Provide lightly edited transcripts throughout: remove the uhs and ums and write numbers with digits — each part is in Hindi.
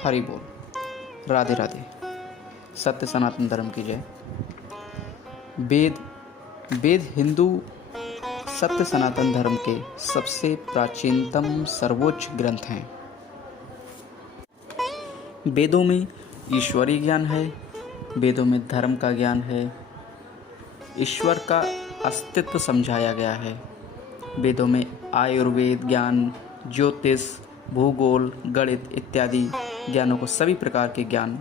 हरि बोल। राधे राधे। सत्य सनातन धर्म की जय। वेद वेद हिंदू सत्य सनातन धर्म के सबसे प्राचीनतम सर्वोच्च ग्रंथ हैं। वेदों में ईश्वरीय ज्ञान है, वेदों में धर्म का ज्ञान है, ईश्वर का अस्तित्व समझाया गया है। वेदों में आयुर्वेद ज्ञान, ज्योतिष, भूगोल, गणित इत्यादि ज्ञानों को सभी प्रकार के ज्ञान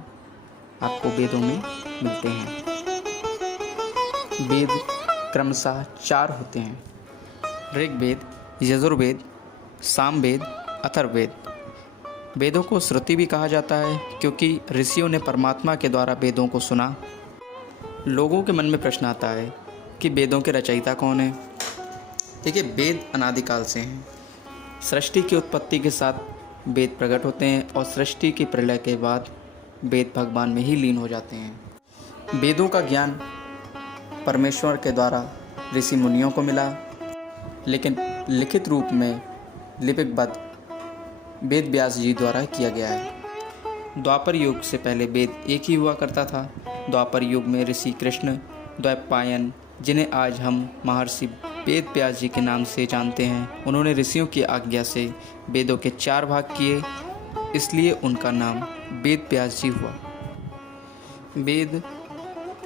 आपको वेदों में मिलते हैं। वेद क्रमशः 4 होते हैं: ऋग्वेद, यजुर्वेद, सामवेद, अथर्ववेद। वेदों को श्रुति भी कहा जाता है क्योंकि ऋषियों ने परमात्मा के द्वारा वेदों को सुना। लोगों के मन में प्रश्न आता है कि वेदों के रचयिता कौन है। देखिए, वेद अनादिकाल से हैं। सृष्टि की उत्पत्ति के साथ वेद प्रकट होते हैं और सृष्टि के प्रलय के बाद वेद भगवान में ही लीन हो जाते हैं। वेदों का ज्ञान परमेश्वर के द्वारा ऋषि मुनियों को मिला, लेकिन लिखित रूप में लिपिबद्ध वेद व्यास जी द्वारा किया गया है। द्वापर युग से पहले वेद एक ही हुआ करता था। द्वापर युग में ऋषि कृष्ण द्वैपायन, जिन्हें आज हम महर्षि वेद व्यास जी के नाम से जानते हैं, उन्होंने ऋषियों की आज्ञा से वेदों के 4 भाग किए, इसलिए उनका नाम वेद व्यास जी हुआ। वेद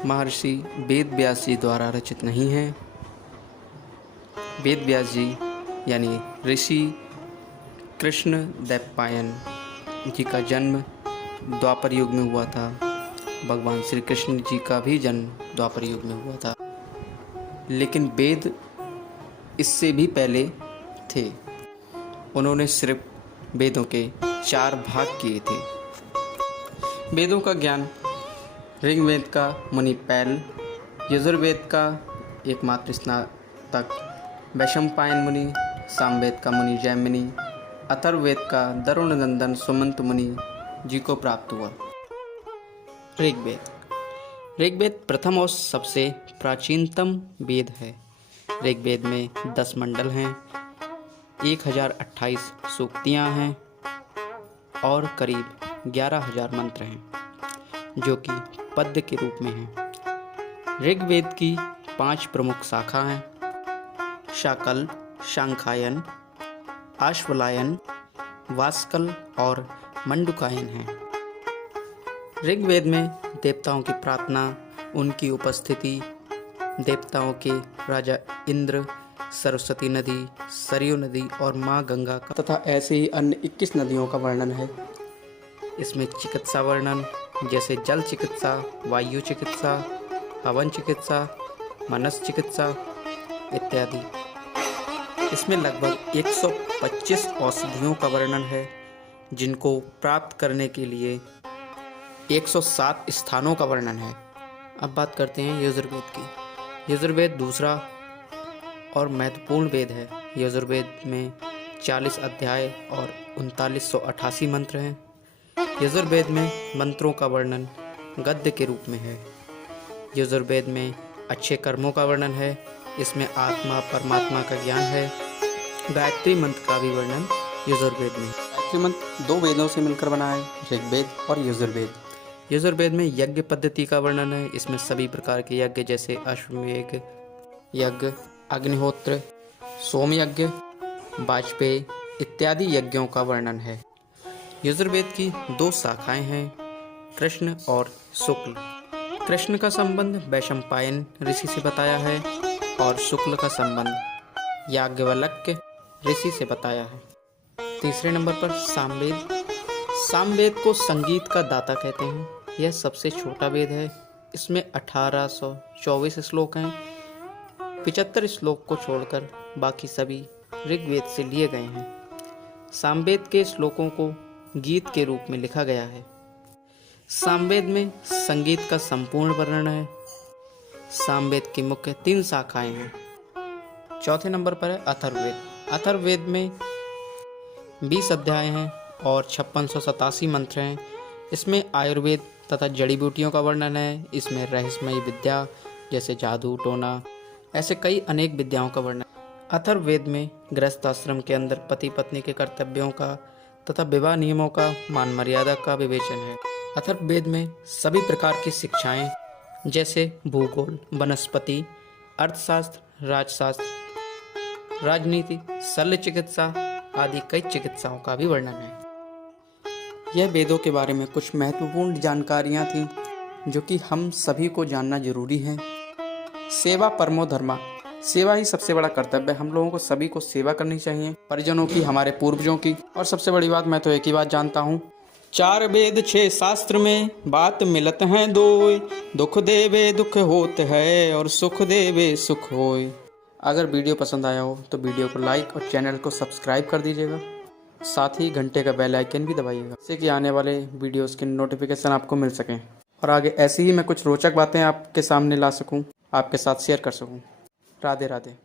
महर्षि वेद व्यास जी द्वारा रचित नहीं हैं। वेद व्यास जी यानी ऋषि कृष्ण द्वैपायन जी का जन्म द्वापर युग में हुआ था। भगवान श्री कृष्ण जी का भी जन्म द्वापर युग में हुआ था, लेकिन वेद इससे भी पहले थे। उन्होंने सिर्फ वेदों के 4 भाग किए थे। वेदों का ज्ञान ऋग्वेद का मुनि पैल, यजुर्वेद का एकमात्र स्नातक वैशंपायन मुनि, सामवेद का मुनि जैमिनी, अथर्ववेद का वरुण नंदन सुमंत मुनि जी को प्राप्त हुआ। ऋग्वेद प्रथम और सबसे प्राचीनतम वेद है। ऋग्वेद में 10 मंडल हैं, 1028 सूक्तियाँ हैं और करीब 11,000 मंत्र हैं, जो कि पद्य के रूप में हैं। ऋग्वेद की 5 प्रमुख शाखा हैं: शाकल, शांखायन, आश्वलायन, वास्कल और मंडुकायन हैं। ऋग्वेद में देवताओं की प्रार्थना, उनकी उपस्थिति, देवताओं के राजा इंद्र, सरस्वती नदी, सरयू नदी और माँ गंगा का तथा ऐसे ही अन्य 21 नदियों का वर्णन है। इसमें चिकित्सा वर्णन जैसे जल चिकित्सा, वायु चिकित्सा, हवन चिकित्सा, मनस चिकित्सा इत्यादि। इसमें लगभग 125 औषधियों का वर्णन है, जिनको प्राप्त करने के लिए 107 स्थानों का वर्णन है। अब बात करते हैं यजुर्वेद की। यजुर्वेद दूसरा और महत्वपूर्ण वेद है। यजुर्वेद में 40 अध्याय और 3988 मंत्र हैं। यजुर्वेद में मंत्रों का वर्णन गद्य के रूप में है। यजुर्वेद में अच्छे कर्मों का वर्णन है। इसमें आत्मा परमात्मा का ज्ञान है। गायत्री मंत्र का भी वर्णन यजुर्वेद में। गायत्री मंत्र 2 वेदों से मिलकर बना है, ऋग्वेद और यजुर्वेद। यजुर्वेद में यज्ञ पद्धति का वर्णन है। इसमें सभी प्रकार के यज्ञ जैसे अश्वमेध यज्ञ, अग्निहोत्र, सोम यज्ञ, वाजपेय इत्यादि यज्ञों का वर्णन है। यजुर्वेद की 2 शाखाएं हैं, कृष्ण और शुक्ल। कृष्ण का संबंध वैशंपायन ऋषि से बताया है और शुक्ल का संबंध याज्ञवल्क्य ऋषि से बताया है। तीसरे नंबर पर सामवेद। सामवेद को संगीत का दाता कहते हैं। यह सबसे छोटा वेद है। इसमें 1824 श्लोक हैं। 75 श्लोक को छोड़कर बाकी सभी ऋग्वेद से लिए गए हैं। सामवेद के श्लोकों को गीत के रूप में लिखा गया है। सामवेद में संगीत का संपूर्ण वर्णन है। सामवेद की मुख्य 3 शाखाएं हैं। चौथे नंबर पर है अथर्ववेद। अथर्ववेद में 20 अध्याय हैं और 5687 मंत्र हैं। इसमें आयुर्वेद तथा जड़ी बूटियों का वर्णन है। इसमें रहस्यमयी विद्या जैसे जादू टोना ऐसे कई अनेक विद्याओं का वर्णन। अथर्ववेद में गृहस्थाश्रम के अंदर पति पत्नी के कर्तव्यों का तथा विवाह नियमों का मान मर्यादा का विवेचन है। अथर्ववेद में सभी प्रकार की शिक्षाएं जैसे भूगोल, वनस्पति, अर्थशास्त्र, राजशास्त्र, राजनीति, शल्य चिकित्सा आदि कई चिकित्साओं का भी वर्णन है। यह वेदों के बारे में कुछ महत्वपूर्ण जानकारियां थीं जो कि हम सभी को जानना जरूरी है। सेवा परमो धर्मा, सेवा ही सबसे बड़ा कर्तव्य है। हम लोगों को सभी को सेवा करनी चाहिए, परिजनों की, हमारे पूर्वजों की। और सबसे बड़ी बात, मैं तो एक ही बात जानता हूँ, 4 वेद 6 शास्त्र में बात मिलत हैं दोय, दुख देवे दुख होत है और सुख देवे सुख होय। अगर वीडियो पसंद आया हो तो वीडियो को लाइक और चैनल को सब्सक्राइब कर दीजिएगा, साथ ही घंटे का बेल आइकन भी दबाइएगा, जिससे कि आने वाले वीडियोस के नोटिफिकेशन आपको मिल सकें और आगे ऐसी ही मैं कुछ रोचक बातें आपके सामने ला सकूं, आपके साथ शेयर कर सकूं। राधे राधे।